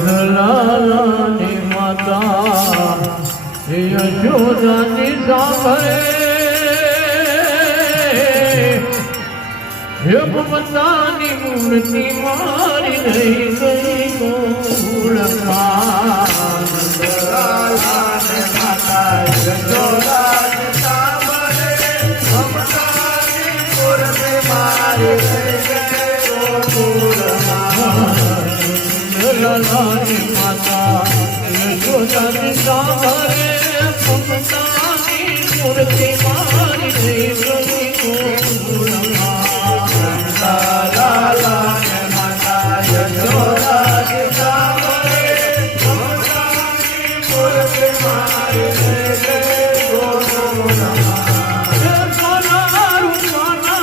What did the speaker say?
લાલાની માતા યશોદાની સાંભળે મમતાની મૂર્તિ મારી રહી ગઈ ગોળમાં માતા યશોદાની સાંભળે મમતાની મૂર્તિ મારી રહી ગઈ ગોળમાં લાલાની માતા યશોદાની સાંભળે મમતાની મૂર્તિ મારી રહી ગઈ ગોળમાં લાલાની માતા યશોદાની સાંભળે મમતાની મૂર્તિ મારી રહી ગઈ ગોળમાં સોના રૂપાના